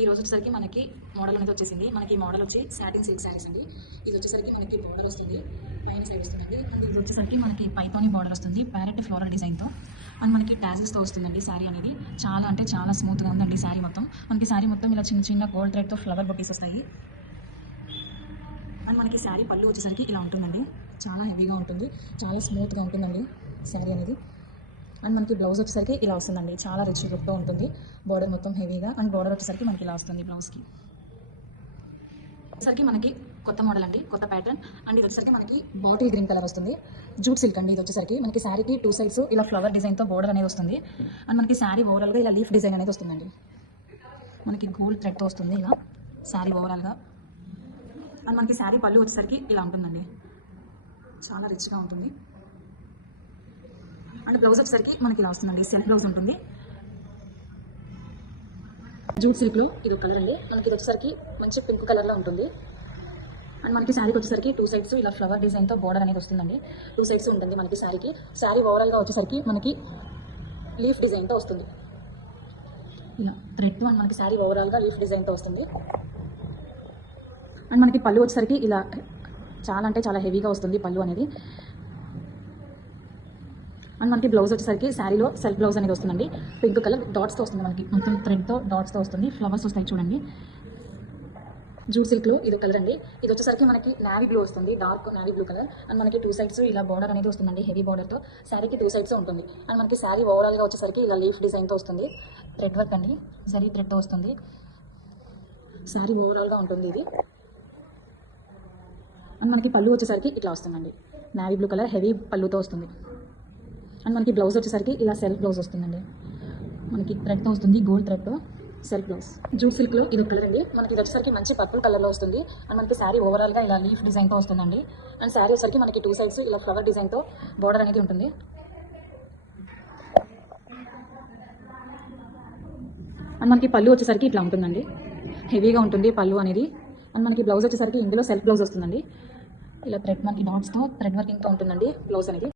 ఈ రోజు వచ్చేసరికి మనకి మోడల్ అనేది వచ్చేసింది. మనకి మోడల్ వచ్చి సాటిన్ సిల్క్ శారీస్ అండి. ఇది వచ్చేసరికి మనకి బోర్డర్ వస్తుంది, పైన సైడ్ వస్తుందండి. అండ్ ఇది వచ్చేసరికి మనకి పైతోని బోర్డర్ వస్తుంది, ప్యారెట్ ఫ్లోరల్ డిజైన్తో. అండ్ మనకి టాజిల్స్తో వస్తుందండి శారీ అనేది. చాలా అంటే చాలా స్మూత్గా ఉందండి శారీ మొత్తం. మనకి శారీ మొత్తం ఇలా చిన్న చిన్న గోల్డ్ థ్రెడ్తో ఫ్లవర్ బొటీస్ వస్తాయి. అండ్ మనకి శారీ పళ్ళు వచ్చేసరికి ఇలా ఉంటుందండి. చాలా హెవీగా ఉంటుంది, చాలా స్మూత్గా ఉంటుందండి శారీ అనేది. అండ్ మనకి బ్లౌజ్ వచ్చేసరికి ఇలా వస్తుందండి. చాలా రిచ్ లుక్తో ఉంటుంది. బోర్డర్ మొత్తం హెవీగా, అండ్ బోర్డర్ వచ్చేసరికి మనకి ఇలా వస్తుంది బ్లౌజ్కి. వచ్చేసరికి మనకి కొత్త మోడల్ అండి, కొత్త ప్యాటర్న్. అండ్ ఇది వచ్చేసరికి మనకి బాటిల్ గ్రీన్ కలర్ వస్తుంది, జూట్ సిల్క్ అండి. ఇది వచ్చేసరికి మనకి శారీకి 2 సైడ్స్ ఇలా ఫ్లవర్ డిజైన్తో బోర్డర్ అనేది వస్తుంది. అండ్ మనకి శారీ ఓవరాల్గా ఇలా లీఫ్ డిజైన్ అనేది వస్తుందండి. మనకి గోల్డ్ థ్రెడ్తో వస్తుంది ఇలా శారీ ఓవరాల్గా. అండ్ మనకి శారీ పళ్ళు వచ్చేసరికి ఇలా ఉంటుందండి, చాలా రిచ్గా ఉంటుంది. అండ్ బ్లౌజ్ వచ్చేసరికి మనకి ఇలా వస్తుందండి, సెల్ఫ్ బ్లౌజ్ ఉంటుంది. జూట్ సిల్క్లో ఇది ఒక కలర్ అండి. మనకి ఇది వచ్చేసరికి మంచి పింక్ కలర్లో ఉంటుంది. అండ్ మనకి శారీకి వచ్చేసరికి 2 సైడ్స్ ఇలా ఫ్లవర్ డిజైన్తో బోర్డర్ అనేది వస్తుందండి. 2 సైడ్స్ ఉంటుంది మనకి శారీకి. శారీ ఓవరాల్గా వచ్చేసరికి మనకి లీఫ్ డిజైన్తో వస్తుంది ఇలా థ్రెడ్తో. అండ్ మనకి శారీ ఓవరాల్గా లీఫ్ డిజైన్తో వస్తుంది. అండ్ మనకి పళ్ళు వచ్చేసరికి ఇలా చాలా అంటే చాలా హెవీగా వస్తుంది పళ్ళు అనేది. అండ్ మనకి బ్లౌజ్ వచ్చేసరికి శారీలో సెల్ఫ్ బ్లౌజ్ అనేది వస్తుందండి, పింక్ కలర్ డాట్స్తో వస్తుంది. మనకి మొత్తం థ్రెడ్తో డాట్స్తో వస్తుంది, ఫ్లవర్స్ వస్తాయి చూడండి. జూట్ సిల్క్లో ఇది కలర్ అండి. ఇది వచ్చేసరికి మనకి నావీ బ్లూ వస్తుంది, dark navy blue colour. And మనకి 2 సైడ్స్ ఇలా బోర్డర్ అనేది వస్తుందండి, హెవీ బోర్డర్తో. శారీకి 2 సైడ్స్ ఉంటుంది. అండ్ మనకి శారీ ఓవరాల్గా వచ్చేసరికి ఇలా లీఫ్ డిజైన్తో వస్తుంది, థ్రెడ్ వర్క్ అండి, జరీ థ్రెడ్తో వస్తుంది. శారీ ఓవరాల్గా ఉంటుంది ఇది. అండ్ మనకి పళ్ళు వచ్చేసరికి ఇట్లా వస్తుందండి, నావీ బ్లూ కలర్ హెవీ పళ్ళుతో వస్తుంది. అండ్ మనకి బ్లౌజ్ వచ్చేసరికి ఇలా సెల్ఫ్ బ్లౌజ్ వస్తుందండి, మనకి థ్రెడ్తో వస్తుంది, గోల్డ్ థ్రెడ్తో సెల్ఫ్ బ్లౌజ్. జూట్ సిల్క్లో ఇది ఒక కలర్ అండి. మనకి ఇది వచ్చేసరికి మంచి పర్పుల్ కలర్లో వస్తుంది. అండ్ మనకి శారీ ఓవరాల్గా ఇలా లీఫ్ డిజైన్తో వస్తుందండి. అండ్ శారీ వచ్చేసరికి మనకి 2 సైడ్స్ ఇలా ఫ్లవర్ డిజైన్తో బోర్డర్ అనేది ఉంటుంది. అండ్ మనకి పళ్ళు వచ్చేసరికి ఇట్లా ఉంటుందండి, హెవీగా ఉంటుంది పళ్ళు అనేది. అండ్ మనకి బ్లౌజ్ వచ్చేసరికి ఇందులో సెల్ఫ్ బ్లౌజ్ వస్తుందండి, ఇలా థ్రెడ్ మనకి డాట్స్తో థ్రెడ్ వర్కింగ్తో ఉంటుందండి బ్లౌజ్ అనేది.